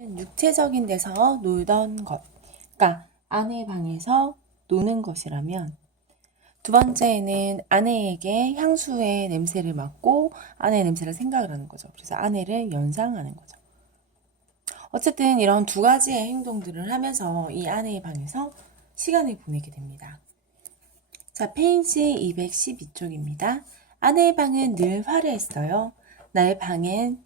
육체적인 데서 놀던 것, 그러니까 아내 방에서 노는 것이라면, 두 번째는 아내에게 향수의 냄새를 맡고 아내의 냄새를 생각을 하는 거죠. 그래서 아내를 연상하는 거죠. 어쨌든 이런 두 가지의 행동들을 하면서 이 아내의 방에서 시간을 보내게 됩니다. 자, 페이지 212쪽입니다. 아내의 방은 늘 화려했어요. 나의 방엔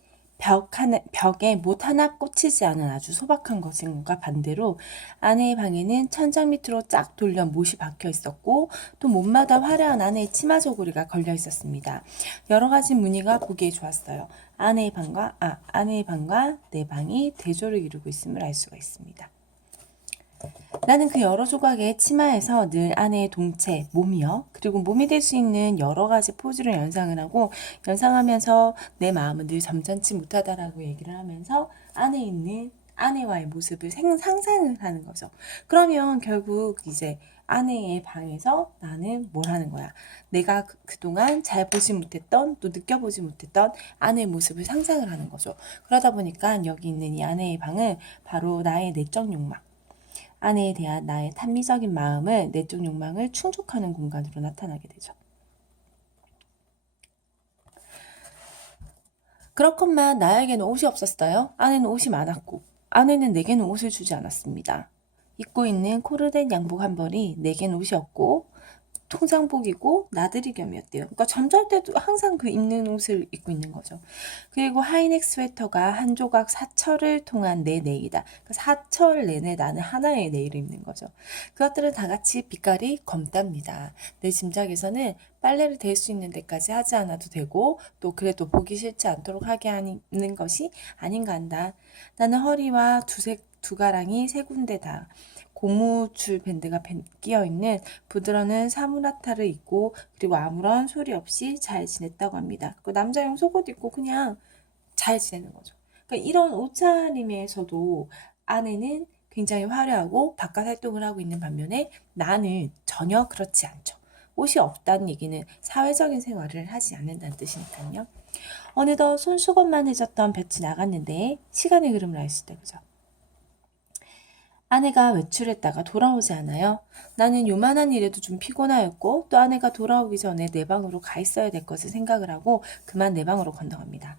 벽에 못 하나 꽂히지 않은 아주 소박한 것인가 반대로 아내의 방에는 천장 밑으로 쫙 돌려 못이 박혀 있었고 또 못마다 화려한 아내의 치마 저고리가 걸려 있었습니다. 여러 가지 무늬가 보기에 좋았어요. 아내의 방과 내 방이 대조를 이루고 있음을 알 수가 있습니다. 나는 그 여러 조각의 치마에서 늘 아내의 동체, 몸이요. 그리고 몸이 될 수 있는 여러 가지 포즈를 연상하면서 내 마음은 늘 점잖지 못하다라고 얘기를 하면서 안에 있는 아내와의 모습을 상상을 하는 거죠. 그러면 결국 이제 아내의 방에서 나는 뭘 하는 거야? 내가 그동안 잘 보지 못했던 또 느껴보지 못했던 아내의 모습을 상상을 하는 거죠. 그러다 보니까 여기 있는 이 아내의 방은 바로 나의 내적 욕망, 아내에 대한 나의 탐미적인 마음을 내적 욕망을 충족하는 공간으로 나타나게 되죠. 그렇건만 나에게는 옷이 없었어요. 아내는 옷이 많았고 아내는 내게는 옷을 주지 않았습니다. 입고 있는 코르덴 양복 한 벌이 내겐 옷이 없고 통상복이고 나들이 겸이었대요. 그러니까 잠잘 때도 항상 그 입는 옷을 입고 있는 거죠. 그리고 하이넥 스웨터가 한 조각 사철을 통한 내 네일이다. 그러니까 사철 내내 나는 하나의 네일을 입는 거죠. 그것들은 다 같이 빛깔이 검답니다. 내 짐작에서는 빨래를 댈 수 있는 데까지 하지 않아도 되고 또 그래도 보기 싫지 않도록 하게 하는 것이 아닌가 한다. 나는 허리와 두 가랑이 세 군데다 고무줄 밴드가 끼어있는 부드러운 사무라타를 입고 그리고 아무런 소리 없이 잘 지냈다고 합니다. 그 남자용 속옷 입고 그냥 잘 지내는 거죠. 그러니까 이런 옷차림에서도 아내는 굉장히 화려하고 바깥 활동을 하고 있는 반면에 나는 전혀 그렇지 않죠. 옷이 없다는 얘기는 사회적인 생활을 하지 않는다는 뜻이니까요. 어느덧 손수건만 해졌던 볕이 나갔는데 시간의 흐름을 알 수 있다. 그죠? 아내가 외출했다가 돌아오지 않아요. 나는 요만한 일에도 좀 피곤하였고 또 아내가 돌아오기 전에 내 방으로 가 있어야 될 것을 생각을 하고 그만 내 방으로 건너갑니다.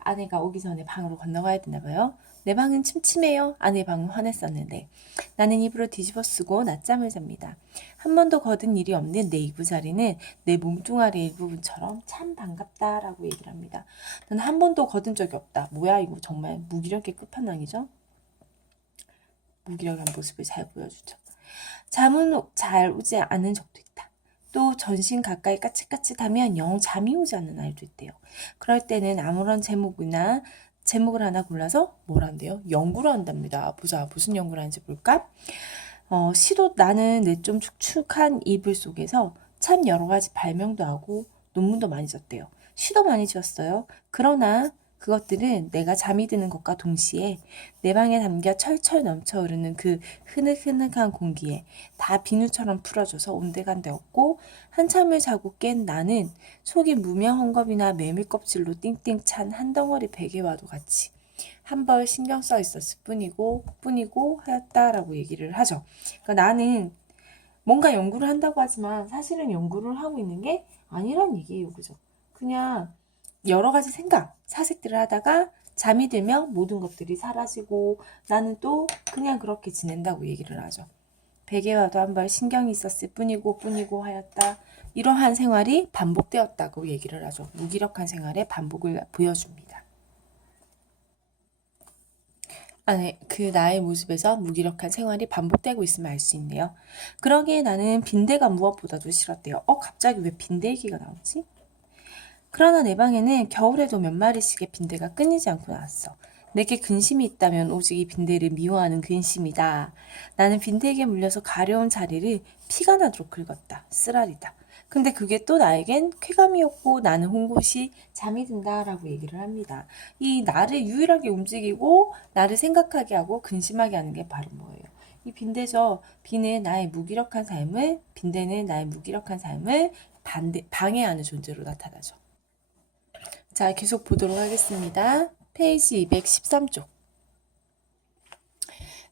아내가 오기 전에 방으로 건너가야 되나 봐요. 내 방은 침침해요. 아내 방은 환했었는데 나는 이불을 뒤집어 쓰고 낮잠을 잡니다. 한 번도 거둔 일이 없는 내 이부자리는 내 몸뚱아리의 일부분처럼 참 반갑다라고 얘기를 합니다. 난 한 번도 거둔 적이 없다. 뭐야 이거 정말 무기력의 끝판왕이죠. 무기력한 모습을 잘 보여주죠. 잠은 잘 오지 않은 적도 있다. 또 전신 가까이 까칫까칫하면 영 잠이 오지 않는 날도 있대요. 그럴 때는 아무런 제목을 하나 골라서 뭘 한대요? 연구를 한답니다. 보자, 무슨 연구를 하는지 볼까? 나는 내 좀 축축한 이불 속에서 참 여러 가지 발명도 하고 논문도 많이 썼대요. 시도 많이 지었어요. 그러나 그것들은 내가 잠이 드는 것과 동시에 내 방에 담겨 철철 넘쳐 흐르는 그 흐느흐느한 공기에 다 비누처럼 풀어져서 온데간데 없고 한참을 자고 깬 나는 속이 무명 헝겊이나 메밀껍질로 띵띵 찬 한 덩어리 베개와도 같이 한 벌 신경 써 있었을 뿐이고 하였다라고 얘기를 하죠. 그러니까 나는 뭔가 연구를 한다고 하지만 사실은 연구를 하고 있는 게 아니란 얘기예요. 그죠? 그냥 여러 가지 사색들을 하다가 잠이 들면 모든 것들이 사라지고 나는 또 그냥 그렇게 지낸다고 얘기를 하죠. 베개와도 한 번 신경이 있었을 뿐이고 하였다. 이러한 생활이 반복되었다고 얘기를 하죠. 무기력한 생활의 반복을 보여줍니다. 나의 모습에서 무기력한 생활이 반복되고 있음을 알 수 있네요. 그러기에 나는 빈대가 무엇보다도 싫었대요. 갑자기 왜 빈대 얘기가 나오지? 그러나 내 방에는 겨울에도 몇 마리씩의 빈대가 끊이지 않고 나왔어. 내게 근심이 있다면 오직 이 빈대를 미워하는 근심이다. 나는 빈대에게 물려서 가려운 자리를 피가 나도록 긁었다. 쓰라리다. 근데 그게 또 나에겐 쾌감이었고 나는 홍곳이 잠이 든다라고 얘기를 합니다. 이 나를 유일하게 움직이고 나를 생각하게 하고 근심하게 하는 게 바로 뭐예요? 이 빈대죠. 빈대는 나의 무기력한 삶을 방해하는 존재로 나타나죠. 자, 계속 보도록 하겠습니다. 페이지 213쪽.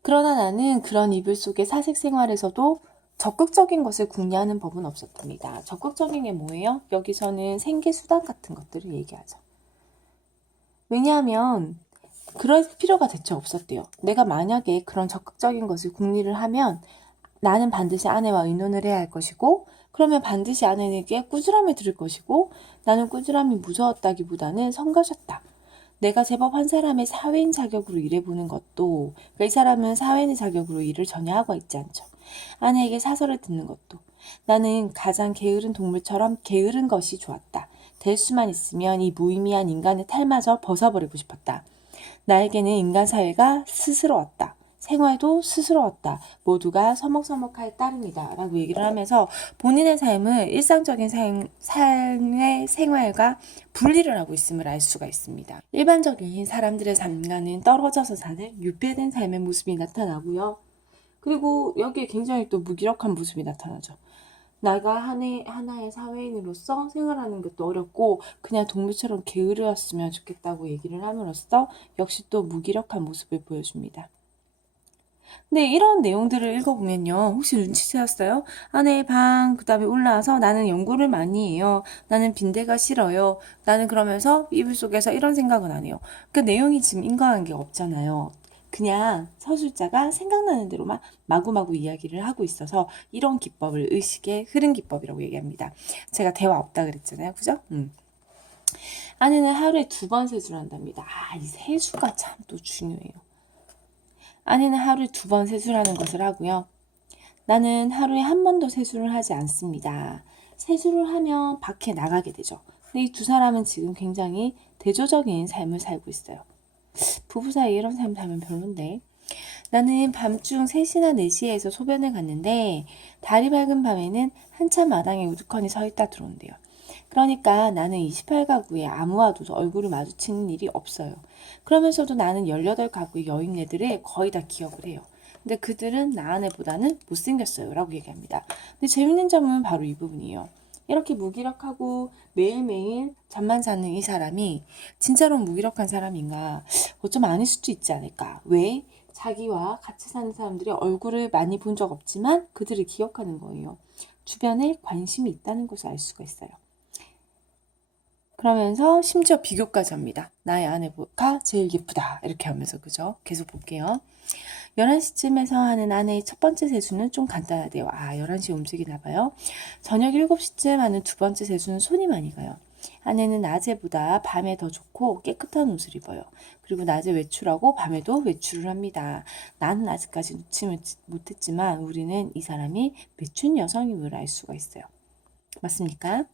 그러나 나는 그런 이불 속의 사색 생활에서도 적극적인 것을 궁리하는 법은 없었답니다. 적극적인 게 뭐예요? 여기서는 생계 수단 같은 것들을 얘기하죠. 왜냐하면 그럴 필요가 대체 없었대요. 내가 만약에 그런 적극적인 것을 궁리를 하면 나는 반드시 아내와 의논을 해야 할 것이고, 그러면 반드시 아내에게 꾸지람을 들을 것이고, 나는 꾸지람이 무서웠다기보다는 성가셨다. 내가 제법 한 사람의 사회인 자격으로 일해보는 것도, 그러니까 이 사람은 사회인 자격으로 일을 전혀 하고 있지 않죠. 아내에게 사설을 듣는 것도, 나는 가장 게으른 동물처럼 게으른 것이 좋았다. 될 수만 있으면 이 무의미한 인간의 탈마저 벗어버리고 싶었다. 나에게는 인간 사회가 스스로웠다. 생활도 스스로웠다. 모두가 서먹서먹할 따름이다. 라고 얘기를 하면서 본인의 삶을 일상적인 삶의 생활과 분리를 하고 있음을 알 수가 있습니다. 일반적인 사람들의 삶과는 떨어져서 사는 유폐된 삶의 모습이 나타나고요. 그리고 여기에 굉장히 또 무기력한 모습이 나타나죠. 내가 하나의 사회인으로서 생활하는 것도 어렵고 그냥 동물처럼 게으르었으면 좋겠다고 얘기를 함으로써 역시 또 무기력한 모습을 보여줍니다. 근데 이런 내용들을 읽어보면요. 혹시 눈치채셨어요? 아내의 방, 그 다음에 올라와서 나는 연구를 많이 해요. 나는 빈대가 싫어요. 나는 그러면서 이불 속에서 이런 생각은 안 해요. 그 내용이 지금 인과관계가 없잖아요. 그냥 서술자가 생각나는 대로만 마구마구 이야기를 하고 있어서 이런 기법을 의식의 흐름 기법이라고 얘기합니다. 제가 대화 없다 그랬잖아요. 그죠? 아내는 하루에 2번 세수를 한답니다. 이 세수가 참 또 중요해요. 아내는 하루에 2번 세수를 하는 것을 하고요. 나는 하루에 1번도 세수를 하지 않습니다. 세수를 하면 밖에 나가게 되죠. 근데 이 두 사람은 지금 굉장히 대조적인 삶을 살고 있어요. 부부 사이에 이런 삶 살면 별론데. 나는 밤중 3시나 4시에서 소변을 갔는데 달이 밝은 밤에는 한참 마당에 우두커니 서 있다 들어온대요. 그러니까 나는 28가구에 아무와도 얼굴을 마주치는 일이 없어요. 그러면서도 나는 18가구의 여인네들을 거의 다 기억을 해요. 근데 그들은 나 아내보다는 못생겼어요 라고 얘기합니다. 근데 재밌는 점은 바로 이 부분이에요. 이렇게 무기력하고 매일매일 잠만 자는 이 사람이 진짜로 무기력한 사람인가? 어쩌면 아닐 수도 있지 않을까? 왜? 자기와 같이 사는 사람들의 얼굴을 많이 본 적 없지만 그들을 기억하는 거예요. 주변에 관심이 있다는 것을 알 수가 있어요. 그러면서 심지어 비교까지 합니다. 나의 아내가 제일 예쁘다. 이렇게 하면서 그죠? 계속 볼게요. 11시쯤에서 하는 아내의 첫 번째 세수는 좀 간단하대요. 11시에 움직이나 봐요. 저녁 7시쯤 하는 두 번째 세수는 손이 많이 가요. 아내는 낮에보다 밤에 더 좋고 깨끗한 옷을 입어요. 그리고 낮에 외출하고 밤에도 외출을 합니다. 나는 아직까지 놓지 못했지만 우리는 이 사람이 매춘 여성임을 알 수가 있어요. 맞습니까?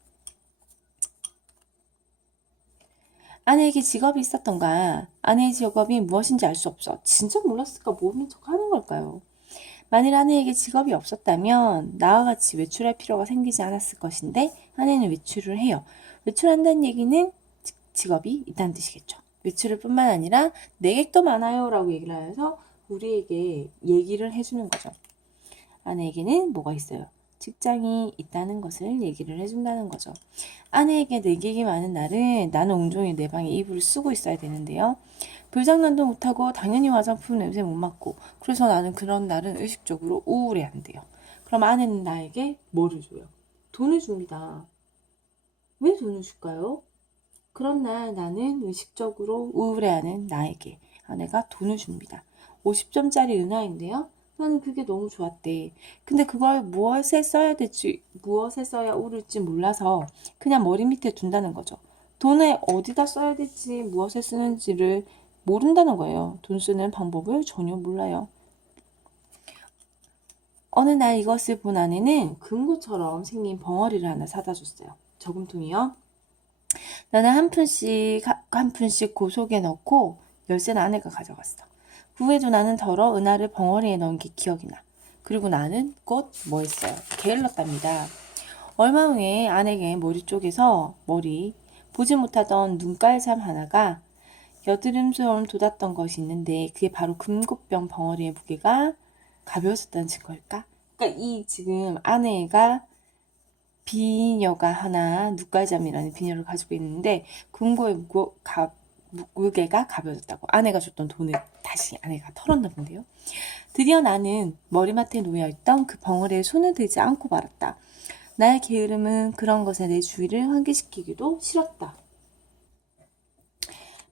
아내에게 직업이 있었던가? 아내의 직업이 무엇인지 알 수 없어. 진짜 몰랐을까? 모르는 척 하는 걸까요? 만일 아내에게 직업이 없었다면 나와 같이 외출할 필요가 생기지 않았을 것인데 아내는 외출을 해요. 외출한다는 얘기는 직업이 있다는 뜻이겠죠. 외출을 뿐만 아니라 내객도 많아요 라고 얘기를 하면서 우리에게 얘기를 해주는 거죠. 아내에게는 뭐가 있어요? 직장이 있다는 것을 얘기를 해준다는 거죠. 아내에게 내객이 많은 날은 나는 온종일 내 방에 이불을 쓰고 있어야 되는데요. 불장난도 못하고 당연히 화장품 냄새 못 맡고 그래서 나는 그런 날은 의식적으로 우울해한대요. 그럼 아내는 나에게 뭐를 줘요? 돈을 줍니다. 왜 돈을 줄까요? 그런 날 나는 의식적으로 우울해하는 나에게 아내가 돈을 줍니다. 50점짜리 은하인데요. 나는 그게 너무 좋았대. 근데 그걸 무엇에 써야 될지, 무엇에 써야 오를지 몰라서 그냥 머리 밑에 둔다는 거죠. 돈을 어디다 써야 될지, 무엇에 쓰는지를 모른다는 거예요. 돈 쓰는 방법을 전혀 몰라요. 어느 날 이것을 본 아내는 금고처럼 생긴 벙어리를 하나 사다 줬어요. 저금통이요. 나는 한 푼씩 고속에 넣고 열쇠는 아내가 가져갔어. 그 후에도 나는 더러 은하를 벙어리에 넣은 게 기억이 나. 그리고 나는 곧 뭐 했어요? 게을렀답니다. 얼마 후에 아내에게 머리 쪽에서 보지 못하던 눈깔잠 하나가 여드름처럼 돋았던 것이 있는데 그게 바로 금고병 벙어리의 무게가 가벼웠었다는 증거일까? 그러니까 이 지금 아내가 비녀가 하나 눈깔잠이라는 비녀를 가지고 있는데 금고의 무게가 가벼워졌다고. 아내가 줬던 돈을 다시 아내가 털었나 본데요. 드디어 나는 머리맡에 놓여있던 그 벙어리에 손을 대지 않고 말았다. 나의 게으름은 그런 것에 내 주의를 환기시키기도 싫었다.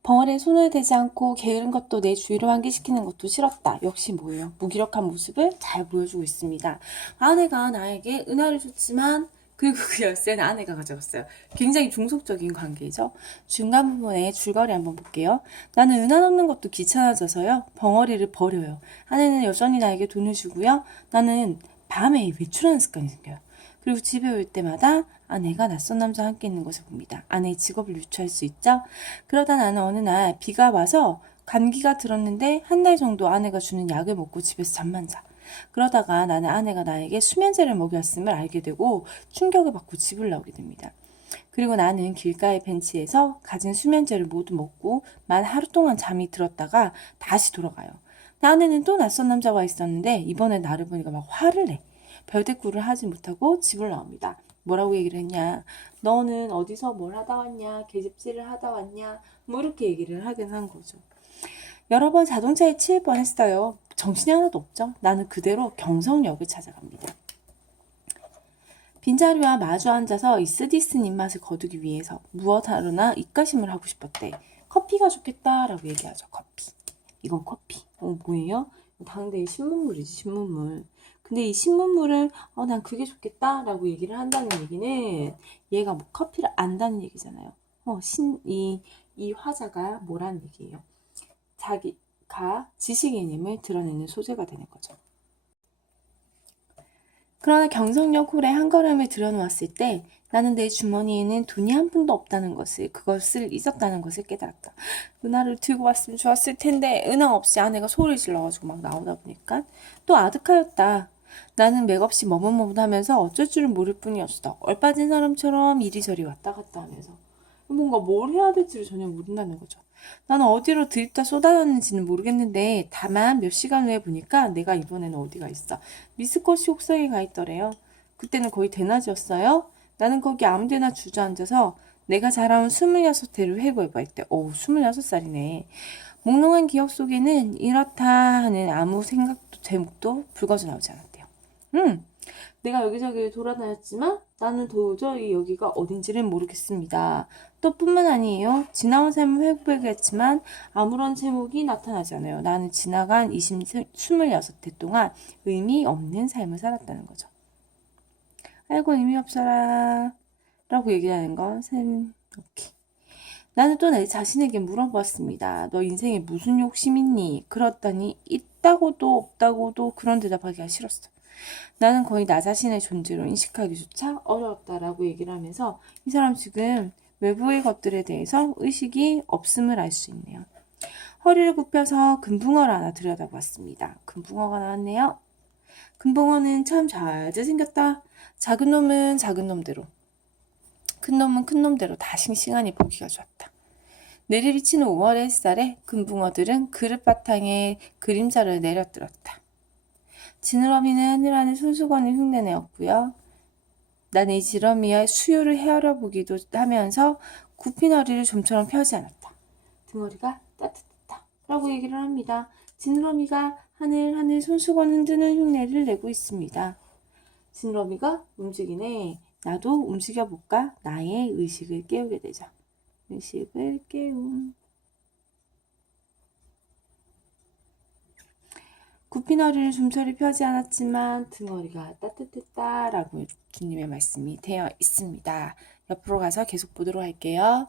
벙어리에 손을 대지 않고 게으른 것도 내 주의를 환기시키는 것도 싫었다. 역시 뭐예요? 무기력한 모습을 잘 보여주고 있습니다. 아내가 나에게 은하를 줬지만 그리고 그 열쇠는 아내가 가져갔어요. 굉장히 중속적인 관계죠. 중간 부분에 줄거리 한번 볼게요. 나는 은하 넣는 것도 귀찮아져서요. 벙어리를 버려요. 아내는 여전히 나에게 돈을 주고요. 나는 밤에 외출하는 습관이 생겨요. 그리고 집에 올 때마다 아내가 낯선 남자와 함께 있는 것을 봅니다. 아내의 직업을 유추할 수 있죠. 그러다 나는 어느 날 비가 와서 감기가 들었는데 한 달 정도 아내가 주는 약을 먹고 집에서 잠만 자. 그러다가 나는 아내가 나에게 수면제를 먹였음을 알게 되고 충격을 받고 집을 나오게 됩니다. 그리고 나는 길가의 벤치에서 가진 수면제를 모두 먹고 만 하루 동안 잠이 들었다가 다시 돌아가요. 아내는 또 낯선 남자와 있었는데 이번에 나를 보니까 막 화를 내. 별대꾸를 하지 못하고 집을 나옵니다. 뭐라고 얘기를 했냐? 너는 어디서 뭘 하다 왔냐? 계집질을 하다 왔냐? 뭐 이렇게 얘기를 하긴 한 거죠. 여러 번 자동차에 치일 뻔했어요. 정신이 하나도 없죠. 나는 그대로 경성역을 찾아갑니다. 빈자리와 마주 앉아서 이 쓰디쓴 입맛을 거두기 위해서 무엇 하루나 입가심을 하고 싶었대. 커피가 좋겠다라고 얘기하죠. 커피. 이건 커피. 뭐예요? 당대의 신문물이지, 신문물. 근데 이 신문물을 난 그게 좋겠다라고 얘기를 한다는 얘기는 얘가 뭐 커피를 안다는 얘기잖아요. 이 화자가 뭐라는 얘기예요? 자기가 지식인임을 드러내는 소재가 되는 거죠. 그러나 경성역 홀에 한 걸음을 들여놓았을 때 나는 내 주머니에는 돈이 한 푼도 없다는 것을, 그것을 잊었다는 것을 깨달았다. 은하를 들고 왔으면 좋았을 텐데 은하 없이 아내가 소리를 질러가지고 막 나오다 보니까 또 아득하였다. 나는 맥없이 머뭇머뭇하면서 어쩔 줄은 모를 뿐이었어. 얼빠진 사람처럼 이리저리 왔다 갔다 하면서 뭔가 뭘 해야 될지를 전혀 모른다는 거죠. 나는 어디로 들이다 쏟아졌는지는 모르겠는데 다만 몇 시간 후에 보니까 내가 이번에는 어디가 있어. 미스코시 옥상에 가 있더래요. 그때는 거의 대낮이었어요. 나는 거기 아무데나 주저앉아서 내가 자라온 26회를 회고해봤대. 26살이네. 몽롱한 기억 속에는 이렇다 하는 아무 생각도 제목도 불거져 나오지 않았대요. 내가 여기저기 돌아다녔지만 나는 도저히 여기가 어딘지를 모르겠습니다. 또 뿐만 아니에요. 지나온 삶을 회고했지만 아무런 제목이 나타나지 않아요. 나는 지나간 26회 동안 의미 없는 삶을 살았다는 거죠. 아이고 의미 없어라 라고 얘기하는 건 오케이. 나는 또 내 자신에게 물어봤습니다. 너 인생에 무슨 욕심 있니? 그렇다니 있다고도 없다고도 그런 대답하기가 싫었어. 나는 거의 나 자신의 존재로 인식하기조차 어려웠다라고 얘기를 하면서 이 사람 지금 외부의 것들에 대해서 의식이 없음을 알 수 있네요. 허리를 굽혀서 금붕어를 하나 들여다봤습니다. 금붕어가 나왔네요. 금붕어는 참 잘생겼다. 작은 놈은 작은 놈대로, 큰 놈은 큰 놈대로 다 싱싱하니 보기가 좋았다. 내리비치는 5월의 햇살에 금붕어들은 그릇 바탕에 그림자를 내려들었다. 지느러미는 하늘 안에 손수건을 흉내내었고요. 나는 이 지느러미의 수요를 헤아려 보기도 하면서 굽힌 허리를 좀처럼 펴지 않았다. 등허리가 따뜻했다 라고 얘기를 합니다. 지느러미가 하늘 손수건 흔드는 흉내를 내고 있습니다. 지느러미가 움직이네. 나도 움직여볼까? 나의 의식을 깨우게 되죠. 의식을 깨움. 굽힌 허리를 좀처리 펴지 않았지만 등허리가 따뜻했다 라고 주님의 말씀이 되어 있습니다. 옆으로 가서 계속 보도록 할게요.